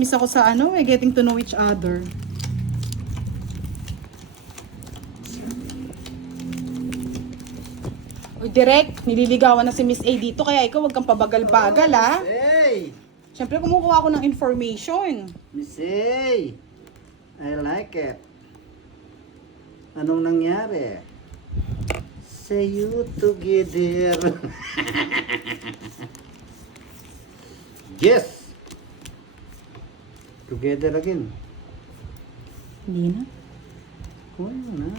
chismis ako sa ano, getting to know each other. Uy, direct, nililigawan na si Miss A dito, kaya ikaw wag kang pabagal-bagal, ha? Hey! Siyempre, kumukuha ako ng information. Miss A! I like it. Anong nangyari? Say you together. Yes! Together again. Hindi na. Kuha mo na.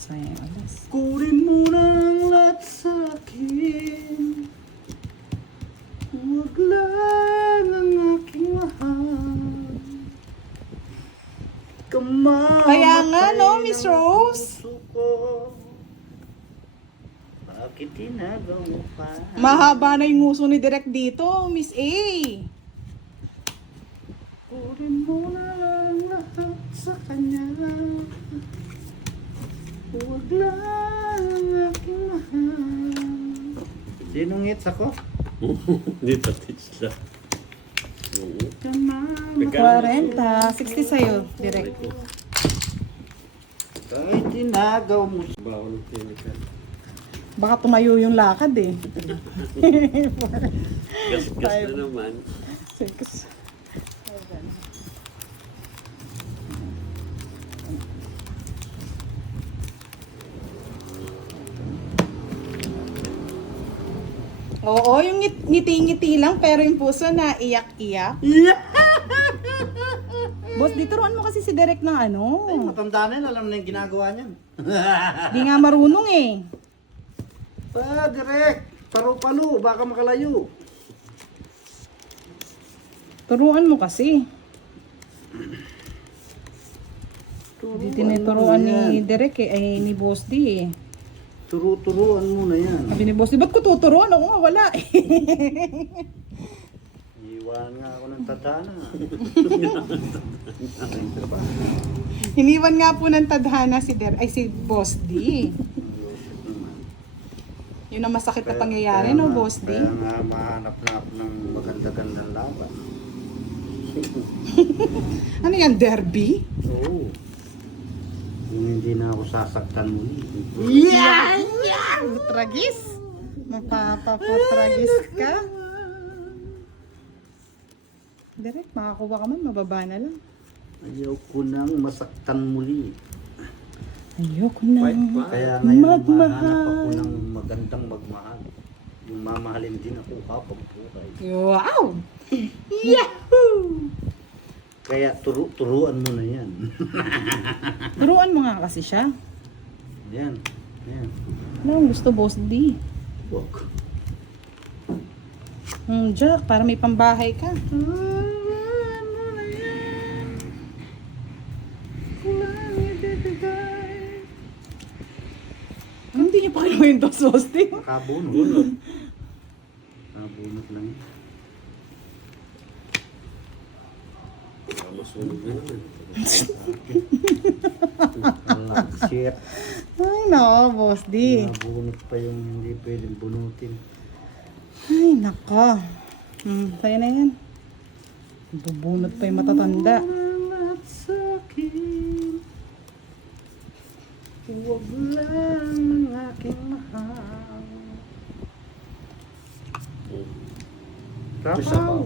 Sayang alas. Kunin mo na ang lahat sa akin. Huwag lang ang aking mahal. Kaya nga, no, Miss Rose? Bakit tinagaw mo pa? Mahaba na yung nguso ni Direk dito, Miss A. Kunin mo na lang lahat sa kanya. Huwag lang ang aking mahal. Sinong hits ako? Hindi pa teach lang. Oo. 40. 60 sa'yo, Direk. Kahit tinagaw mo. Bawa ng chemical. Baka tumayo yung lakad eh. Gas-gas na naman. 6. Oo, yung ngiti-ngiti lang pero yung puso na iyak-iyak. Boss, dituruan mo kasi si Derek ng ano. Ay, matanda na yun. Alam na yung ginagawa niyan. Di nga marunong eh. Direct. Paru-palo. Baka makalayo. Turuan mo kasi. Hindi tinuturuan ni Derek eh, ay ni Boss D eh. Turu-turuan mo na yan. Sabi ni Boss D, ba't ko tuturuan? Ako nga wala eh. Iwan nga ako ng tadhana. Iniwan nga po ng tadhana si si Boss D. Yun ang masakit na pangyayari, no, Boss D? Kaya nga mahanap na ako ng maganda-gandang laban. Ano yan, derby? Oo. Kung hindi na ako sasaktan mo. Yan! Yan! Putragis! Mapapaputragis ka? Direk, makakuha ka man, mababa na lang. Ayaw ko nang masaktan muli. Ayoko na Fight pa. Kaya ngayon mahanap ako magmahal. ng magandang magmahal. Yung mamahalin din ako habang buhay. Wow! Yahoo! Kaya turuan mo na yan. Turuan mo nga kasi siya. Yan. Yan. Ano ang gusto, Boss D? Wag. Jack, para may pambahay ka. Turuan mo na yan. Walang ibibigay. Hindi niyo pa kayo yung Boss D? Nakabunot. Nakabunot lang yan. Masunog na naman. Shit. Ay, nako, Boss D. Nabunot pa yung hindi pwedeng bunutin. Ay, nako. Sa'yo na yan. Bubunot pa yung matatanda. Lahat sa akin. Huwag lang ang aking mahal. May sabaw.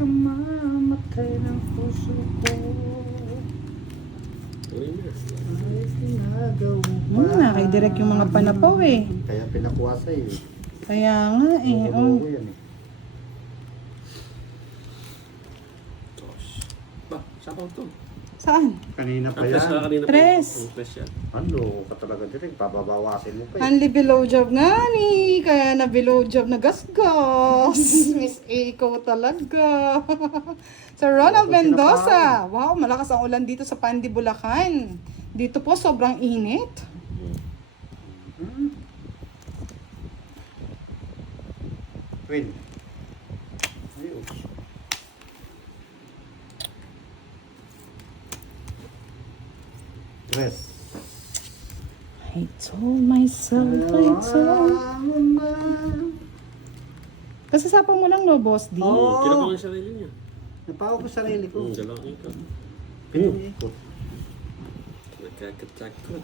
Kamamatay ng puso ko. Uy na. Ay, tinagaw mo pa. Nakidirect yung mga panapaw eh. Kaya pinakuha sa'yo. Kaya nga eh. Oo, yan eh. Ba, sabaw to. Saan? Kanina pa Ang fresh na yan. kanina. Tres. Ang fresh yan. Ano ka talaga direct? Pababawasin mo pa eh. Hanli below job nga ni. Kaya na below job na gasgas. Miss A ko talaga. Sa Ronald Mendoza. Wow, malakas ang ulan dito sa Pandi, Bulacan. Dito po sobrang init. Queen. Ayos. Tres. I told myself, I told... Kasasapang mo lang, no, Boss D? Oo. Kinabahan yung sarili niya. Napawa ko sarili ko. Dalawang ikot. Pitong ikot. Nagkakatsak-kot.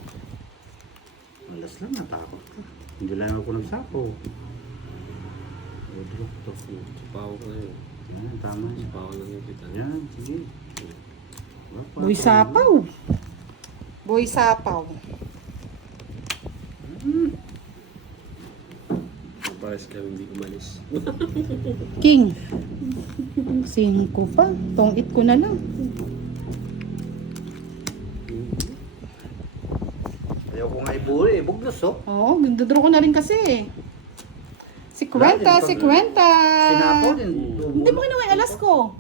Malas lang, natakot ka. Hindi lang ako nagsapo. Udrok to. Sipaw ko na yun. Yan, tama yan. Sipaw lang yung kita. Yan, sige. Boy Sapaw. Boy Sapaw. Pares kami hindi umalis. King. 5 pa. Tong-it ko na lang. Ayaw ko nga ibuli. Buglos, oh. Oo, gandadro ko na rin kasi. 50, 50. Sinapo din. Hindi mo kinuha yung alas ko.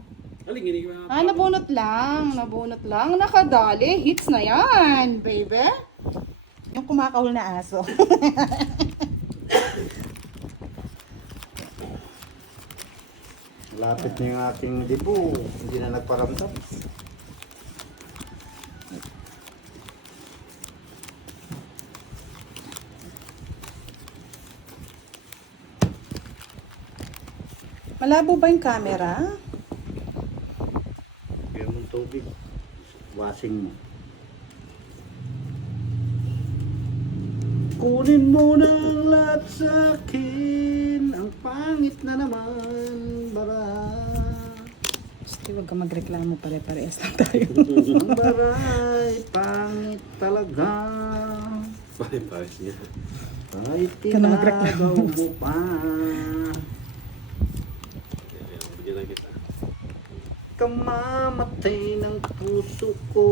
Aling, hindi ko Nabunot lang. Nabunot lang. Nakadali. Hits na yan, baby. Yung kumakahol na aso. Lapit na yung ating dibo. Hindi na nagparamdam. Malabo ba yung camera? Kaya mong tubig. Washing mo. Kunin mo na ang lahat sa akin. Ang pangit na naman. Bara. Sige, huwag ka magreklamo. Pare-parehas lang tayo. Ang baray. Pangit talaga. Pares niya. Kahit Ka na magreklamo. tinagaw mo pa. Bigyan lang kita. Kamamatay ng puso ko.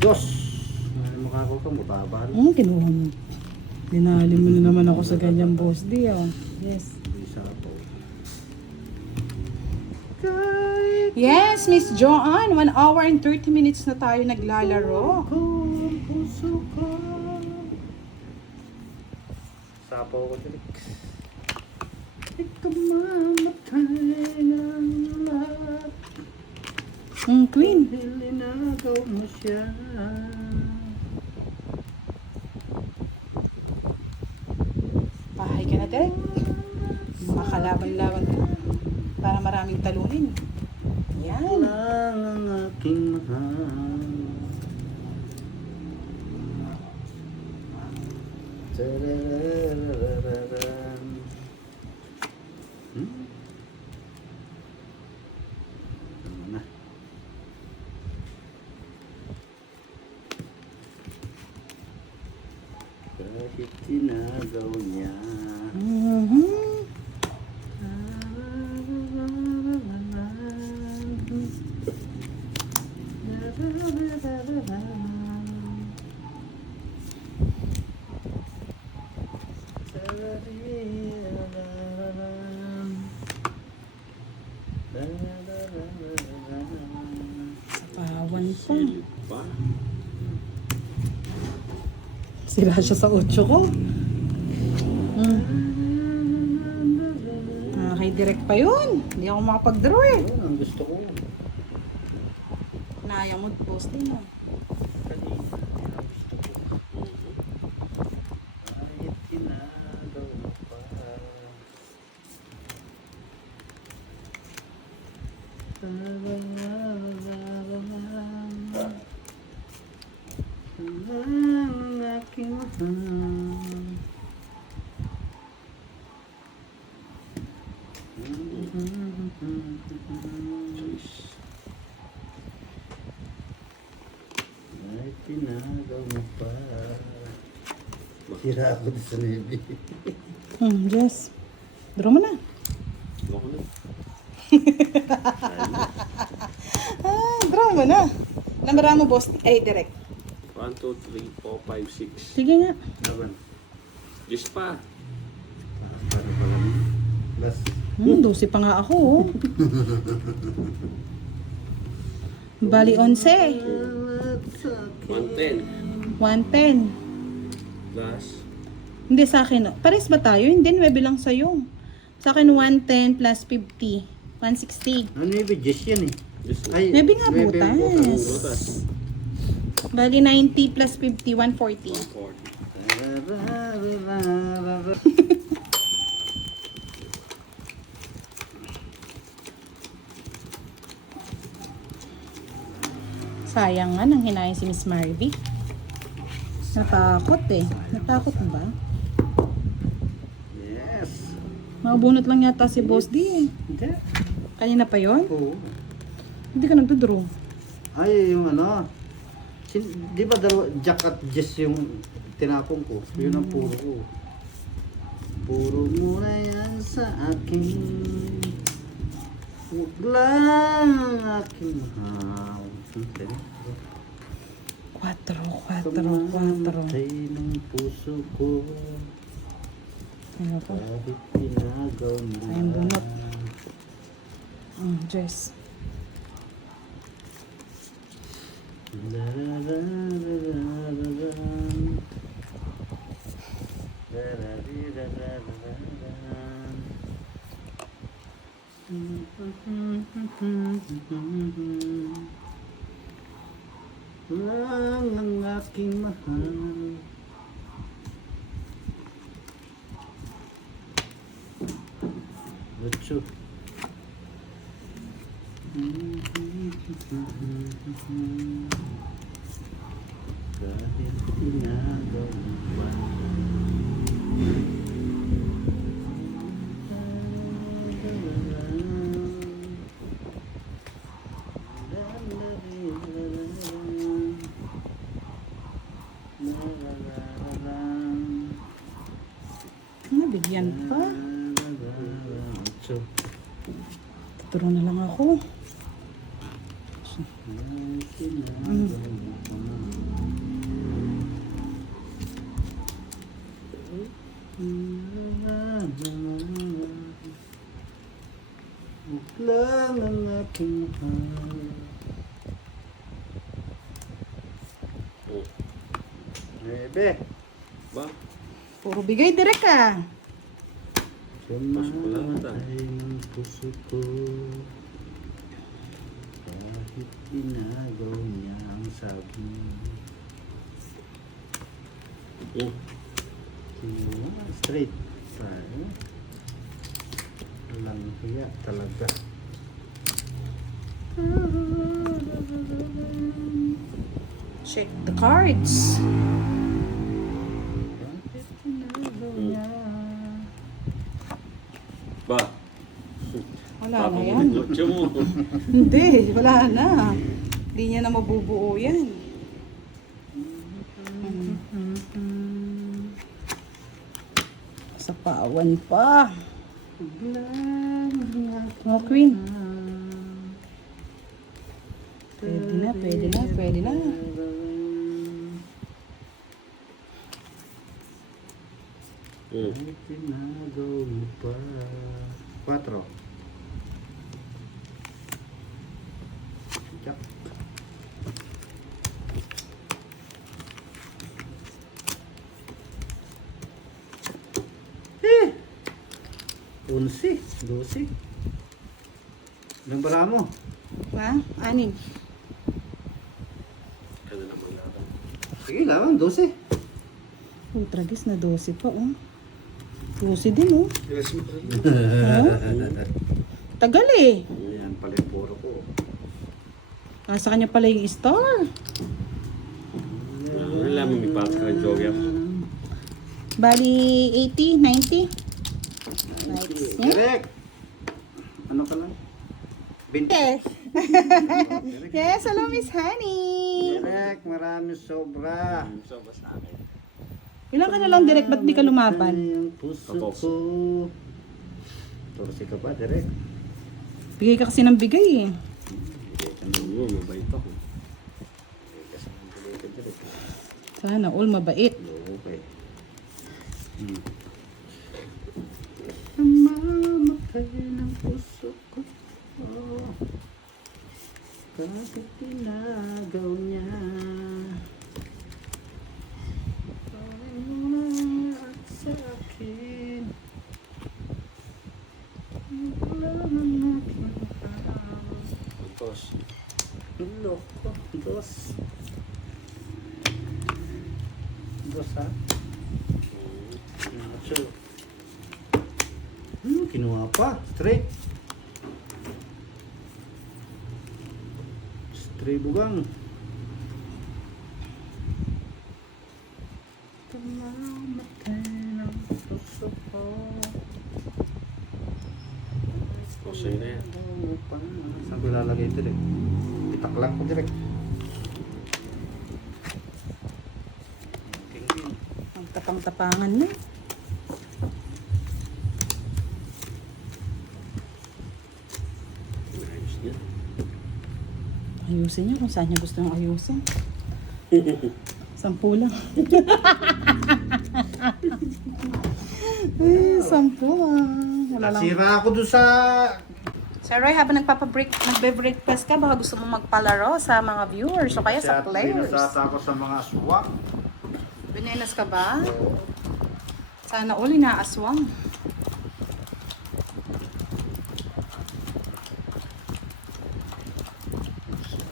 Diyos! Ano mukha ko ka? Mababa. Kinuha mo. Dinali mo na naman ako sa ganyang boss di ah. Yes. Isa po. Yes, Miss Joanne. 1 hour and 30 minutes na tayo naglalaro. Puso ko. Sapo ko Felix. Kamamatay ng lahat. Queen. Linagaw mo siya. Bahay ka na, Derek. Makalaban-laban ka. Para maraming talunin. Yan. Lang ang aking mahal. Tarararararam. Ano na? Kahit tinagaw niya. Mhm. Pawan pa. Silip pa. Sira siya sa 8 ko. Kay direct pa yun. Hindi ako makapag-draw eh. Yun ang gusto ko. Naya mo post din ah. Kahit tinagaw mo pa. Ang aking mahal. Ay, tinagaw mo pa. Sira ako sa nebi. Yes. Draw mo na. Ako na. Draw mo na. Number mo boss. Ay, direct. 1, 2, 3, 4, 5, 6. Sige nga. Laban. Just pa. Paano pala mo? Last. 12 pa nga ako oh. Bali 11. 110. 110. Plus. Hindi sa akin. Pares ba tayo? Hindi, 9 lang sa'yo. Sa akin 110 plus 50. 160. Ano yung Jess yan eh? Just Ay, Maybe nga maybe butas. butas. Bali 90 plus 50, 140. 140. Sayang nga, nang hinayin si Miss Marvy. Natakot eh. Natakot na ba? Yes. Makabunot lang yata si Boss D eh. Hindi. Kanina pa yon? Oo. Hindi ka nagdodraw. Ay, yung ano. Di ba dalawa, Jack at Jess yung tinapong ko? Yun ang puro ko. Puro mo na yan sa akin. Huwag lang ang aking mahal. 4. Kumamatay ng puso ko. Ano po? Kahit pinagaw nila. Sayang bunot. Jess. Lang ang aking mahal. Lucho. Kahit tinagaw mo ba? Nabigyan pa. Lucho. Tuturo na lang ako. Huwag lang ang aking mahal. Oh. Bebe. Ba? Puro bigay direct ah. Kumamatay ng puso ko. Kahit pinagaw niya ang sabi. Oh. Straight tayo. Walang hiya talaga. Check the cards. Kahit pinagaw niya. Ba? Wala na yan. Lotso mo. Hindi, wala na. Hindi niya na mabubuo yan. Sa pawan pa. Huwag lang ang aking Oh, Queen. mahal. Pwede na. Oh. Pinagaw mo pa. 4. Jack. Eh! 11, 12. Ilang bara mo? Pa? 6. Kada naman laban. Sige, laban, 12. Ultragis na 12 pa, oh. 12 din, oh. Yes, mo. Tagal eh. Yan pala yung puro ko. Sa kanya pala yung star. Wala mo may pass ka, Joey. Bali, 80, 90. Nice. Yeah. Direk! Ano ka lang? 20. Yes. Yes, hello, Miss Honey. Direk, marami sobra. So, basta akin. Ilan ka na lang direct, ba't di ka lumaban? Ang puso Tapos. ko. Torsi ka pa, Direk. Bigay ka kasi ng bigay eh. Oo, mabait ako. Sana all mabait. Okay. Mamatay ng puso ko. Kahit tinagaw niya. Sa akin. Tapos, Loko, dos. boss ha. Sure. Kinuha pa. Straight. Straight bugang. Kasi na yan. Saan ko ilalagay ito rin? Itak lang ko direct. Ang tapang-tapangan mo. Ayos niya. Ayusin niya kung saan niya gusto niyang ayusin. 10 lang. Ay, 10 lang. Wala lang. Nasira ako dun sa... Sir Roy, habang nagbe-breakfast ka, baka gusto mo magpalaro sa mga viewers o kaya sa players. Binasata ako sa mga aswang. Binenas ka ba? Sana all inaaswang.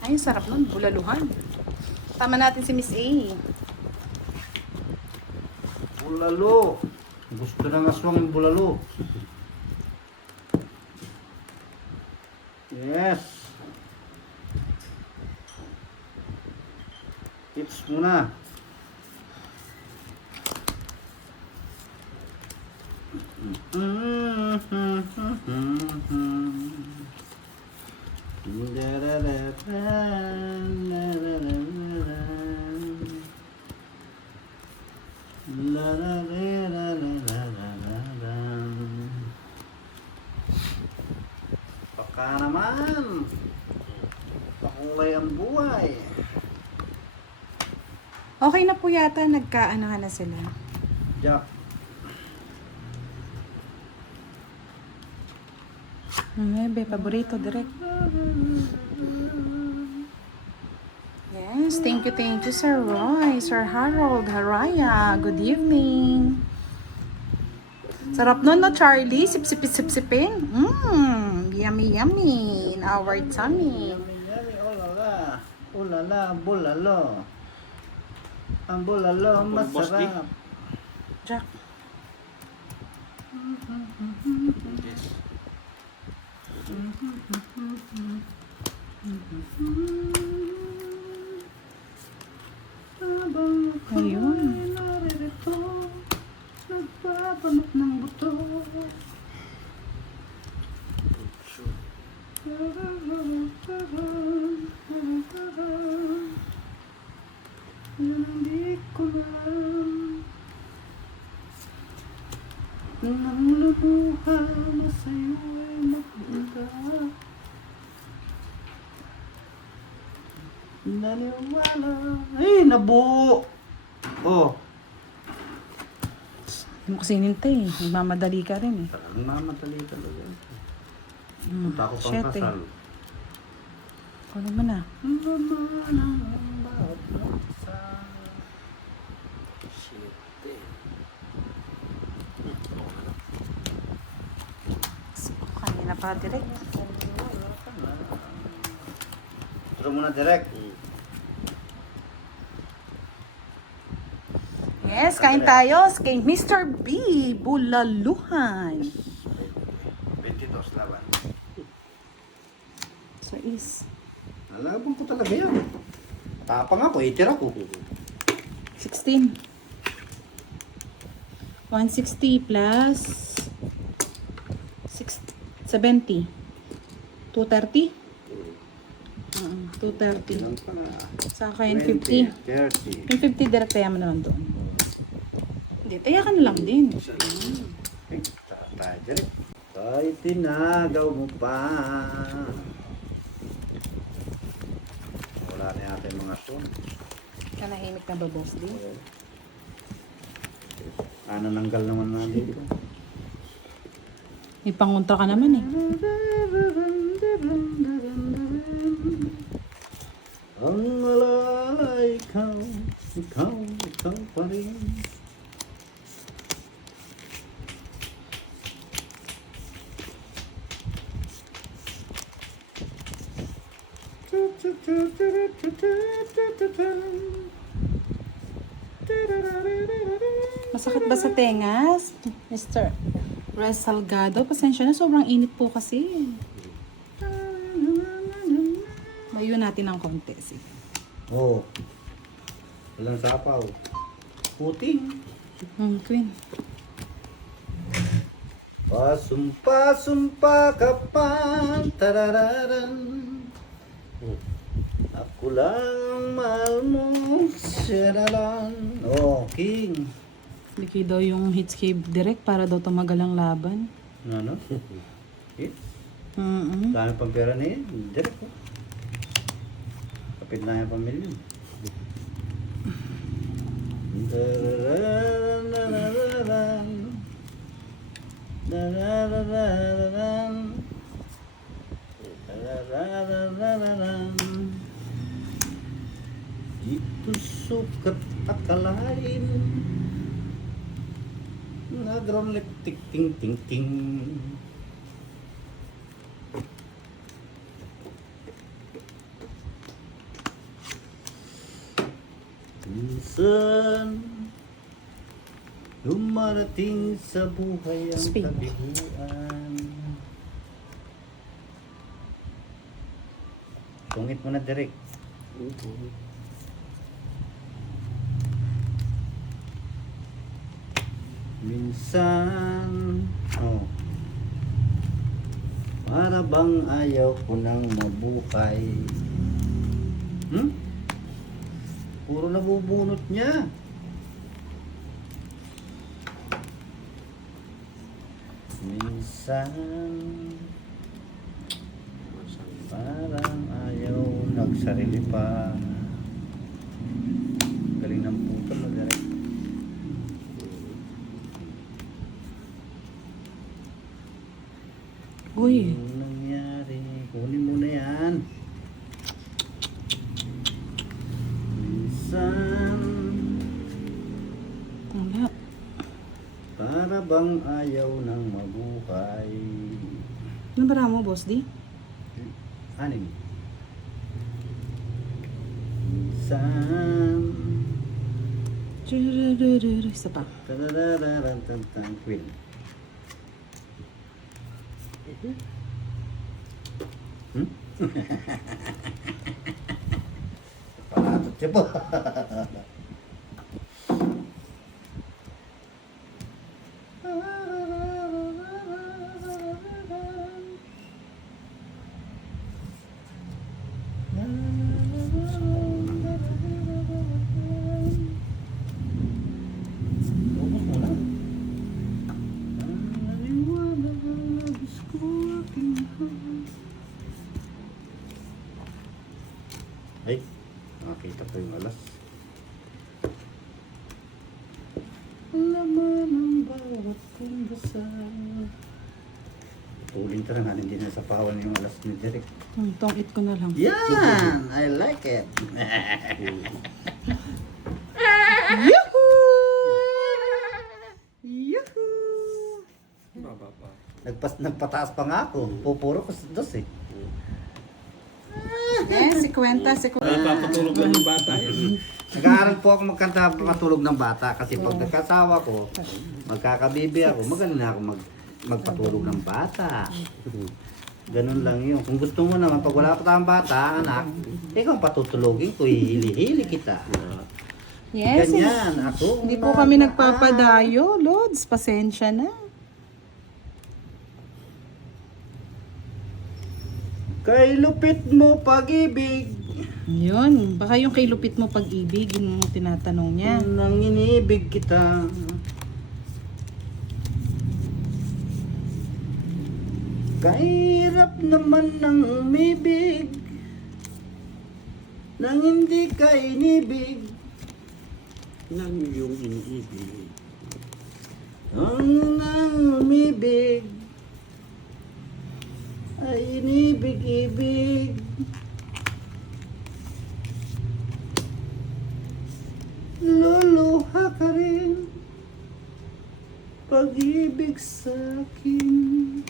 Ay, sarap nun. Bulaluhan. Tama natin si Miss A. Bulalo. Gusto ng aswang yung bulalo. Yes. Tips muna. Baka naman. Pakulay ang buhay. Okay na po yata. Nagkaanahan na sila. Jack. Bebe, paborito, direct. Yes, thank you, Sir Roy, Sir Harold, Haraya. Good evening. Sarap nun, no, Charlie? Sip-sipin. Yummy, yummy. In our tummy. Yummy, yummy. Oh la la. Oh la la, bulalo. Ang bulalo Boss D. masarap. Jack. Yes. Ayun. Nagbabanot ng buto. Yan ang di ko alam. Nang luluha na sa'yo ay magpunta. Naniwala. Ay, nabuo. Oh. Hindi mo kasi hinintay. Nagmamadali ka rin eh. Parang mamatali talaga. Punta ako pang shit, kasal. Kunin mo na. Kanina pa direct. Turo mo na direct. Yes, kain tayo kay Mr. B. Bulaluhan. 22 laban. So is Nalaban ko talaga yan. Tapang ako, hater ako. 16. 160 plus 70. 230? 230. Ilan pa na? Sa akin 20, 50. 30. Yung 50 direct kaya mo naman doon. Hindi, taya ka na lang din. Ay, tayo direct. Ay, tinagaw mo pa. Wala na yata yung mga son. Kanahimik na ba, boss din? Ano nanggal naman na dito? May pangunta ka naman eh. Ang alala ikaw, ikaw pa rin. Masakit ba sa tengas? Mr. Res Salgado, pasensya na, sobrang init po kasi. Layo natin ng konti. Sige. Oo. Walang sapaw. Puting. Queen. Pasumpa ka pa, tarararan. Ako lang mahal mo, siraran. Oh, King. Bigay daw yung hitscape direct para daw tumagal ang laban. Ano? Eh, Mm-mm. dami pang pera na yun. Direct po. Kapit na yung pamilya. Darararararan. Darararararan. Darararararan. Dito sukat akalain. Nagron tik ting ting ting. Minsan dumarating sa buhay ang Spin. kabiguan. Tungit mo na direct. Minsan, oh, para bang ayaw ko nang mabuhay. Puro nabubunot niya. Minsan, parang ayaw nagsarili pa. Galing ng puto mo direct. Uy, Anong nangyari? Kunin mo na yan. Minsan, wala. para bang ayaw ng mabuhay. Ano ba mo, Boss D? Anim. Minsan, Isa pa. tararararantantang queen. Palatot siya po. Ubus mo na. Naliwanag ang labis ko aking mahal. Ay, nakakita ko yung alas. Laman ang bawat kong dasal. Tuling ka na, hindi na sa pawan yung alas ni Derek. Tong-it ko na lang. Yan! I like it! Yuhuu! Yuhuu! Baba pa. Nagpataas pa nga ako. Pupuro ko dos eh. Si Kwenta. Papatulog lang yung bata yan. Nag-aaral po ako magkanta matulog ng bata kasi pag nagkasawa ko, magkakabibi ako, magaling na ako magpatulog ng bata. Ganun lang yun. Kung gusto mo naman, pag wala pa tayong bata, anak, ikaw patutulogin ko, hihili-hili kita. Yes. Ganyan, ako. Hindi po kami nagpapadayo, Lods. Pasensya na. Kay lupit mo pag-ibig, Yun. Baka yung kay lupit mo pag-ibig, yung tinatanong niya. nang inibig kita. Kahirap naman ng umibig, nang hindi ka inibig. Nang yung iniibig. Ang umibig ay inibig-ibig. Luluha ka rin pag-ibig sa akin.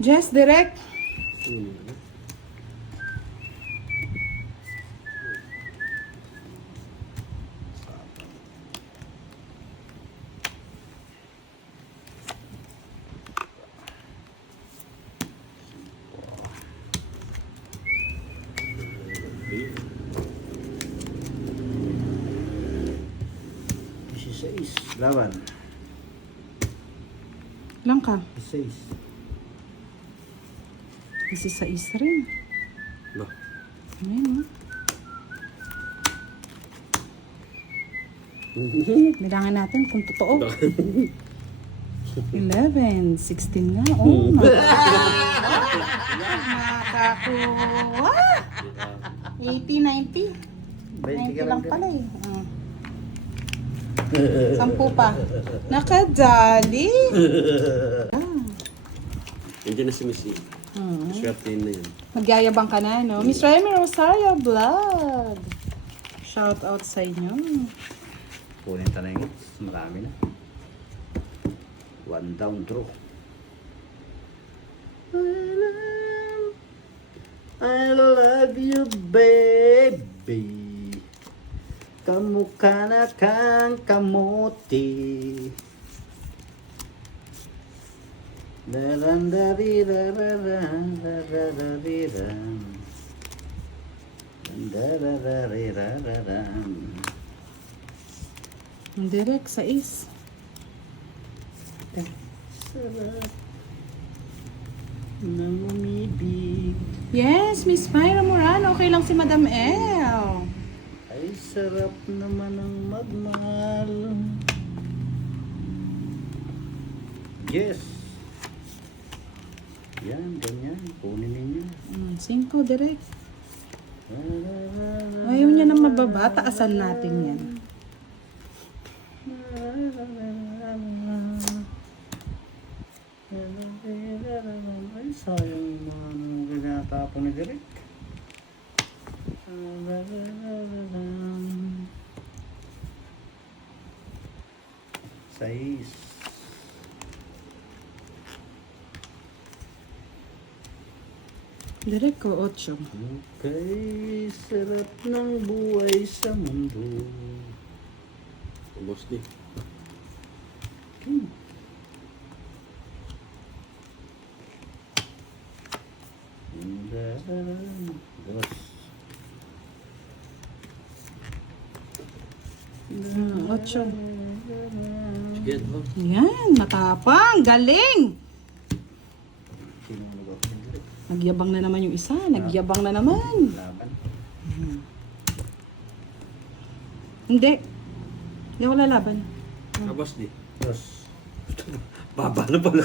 Jess, direct. Laban. Lang ka. 6. Kasi sa isa rin. Ba? Ayan, Bilangan natin kung totoo. 11, 16 nga. Oh, nakakuha. 80, 90. 90 lang pala eh. 10 pa. Nakadali. Nandiyan na si Miss E. Swerte na yan. Magyayabang ka na, no? Miss Remy Rosario Vlog. Shout out sa inyo. Kunin ta na yung hits. Marami na. 1 down draw. I love you, baby. Kamukha na kang kamuti. Direct sa is. Sarap ng umibig. Yes, Miss Myra Morano. Okay lang si Madam L. Ay sarap naman ang magmahal. Yes. Yan, ganyan. Kunin ninyo. 5 direct. Ayaw niya na mababa. Taasan natin yan. Ay, sayang yung mga ginatapon ni Derek. Sais. Direct ko 8. Okay, sarap ng buhay sa mundo. Ubos di. Dos. 8. Sige, oh. Yan, matapang. Galing. Sino mo nag-open Derek? Nagyabang na naman yung isa. Nagyabang na naman. Laban. Hindi. Hindi ako lalaban. Ubos di. Dos. Baba na pala.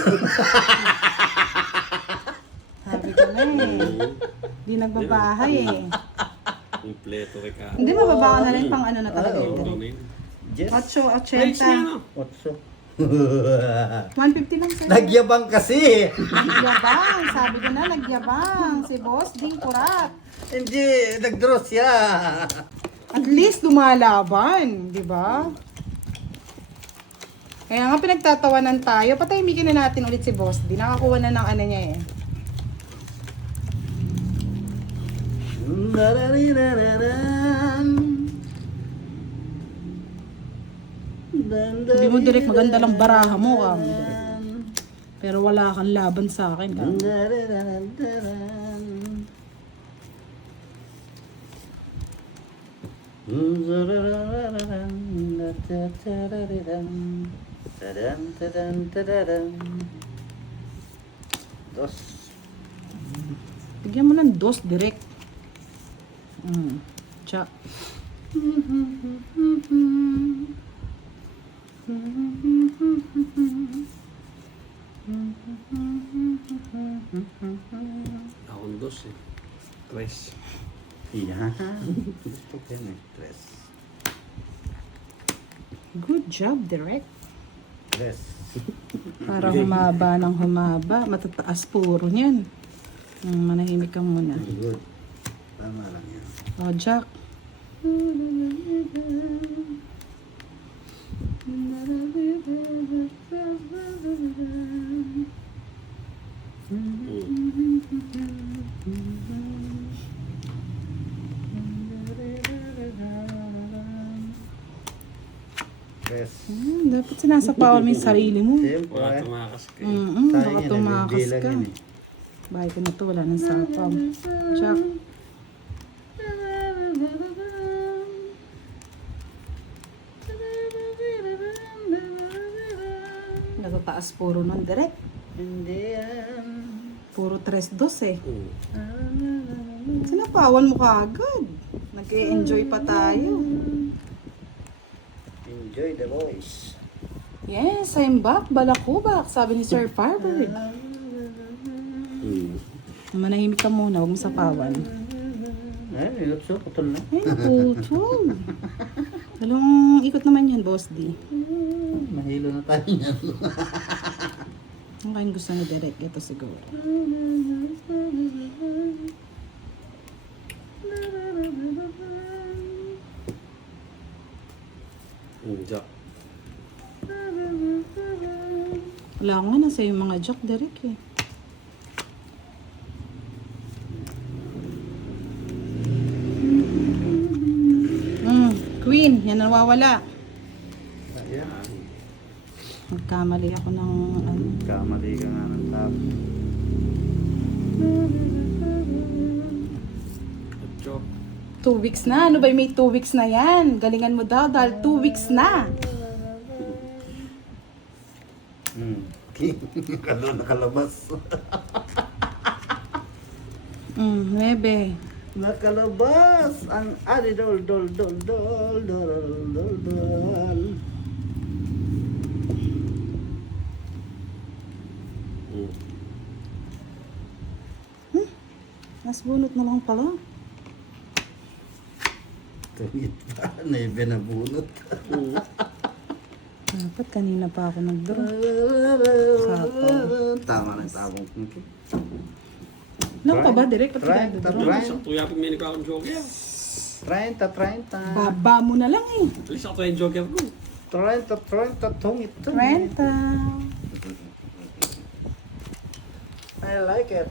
Sabi ko na eh. Hindi nagbabahay eh. Kompleto kay ka. Hindi, mababa ka na rin pang ano na talaga Oo. yun. Ito na yun. Yes. 8, Nice na, 80. no? Otso. 150 lang sa'yo. Nagyabang kasi. Nagyabang. Sabi ko na, nagyabang. Si Boss Ding Kurat. Hindi, nag-draw siya. At least lumalaban. Di ba? Kaya nga pinagtatawanan tayo. Patahimikin na natin ulit si Boss D. Nakakuha na ng ano niya eh. Sabi mo direct maganda lang baraha mo. Pero wala kang laban sa akin. Dos. Bigyan mo ng 2 direct. Tsa. Akong dos eh. Tres. Yan. Gusto ko yan eh. Tres. Good job, direct. Tres. Para humaba ng humaba. Matataas puro niyan. Manahimik ka muna. Good. Tama lang yan. O, Jack. Tres. Dapat sinasapawan mo yung sarili mo. Siyempre. Wala tumakas kay. Baka Sayang yan, tumakas nagbibilang ka. yan eh. Bahay ko na to, wala nang sapaw. Jack. taas puro nun direct. Hindi yan. Puro 3-2 eh. Mm. Sinapawan mo kaagad. Nag-enjoy pa tayo. Enjoy the voice. Yes, I'm back. Balakubak, sabi ni Sir Firebird. Mm. Manahimik ka muna, huwag mo sapawan. Ay, nilutso, putol na. Ay, naputol. Dalawang ikot naman yan, Boss D. Mahilo na tayo niyan. Ang kain gusto ni Derek, ito siguro. Jack. Wala ko nga, nasa yung mga joke, Derek eh. Queen, yan ang nawawala. Ayan. Nagkamali ako ng ano. Kamali ka nga ng tabo. Joke. 2 weeks na. Ano ba, may 2 weeks na yan. Galingan mo daw dahil 2 weeks na. Kalo nakalabas. 9. Nakalabas ang adidol dol dol dol dol dol dol. Mm. Mas bunot na lang pala. Tungit pa, naibe na bunot. Dapat kanina pa ako nag-draw. Tama na tabong kungki. Ano ka ba, Derek? Pati Try, ka try. nag-draw? Alis ako yapin may nagkakang joker. 30. Baba mo na lang eh. Alis ako yung joker ko. 30, tungit. 30. I like it.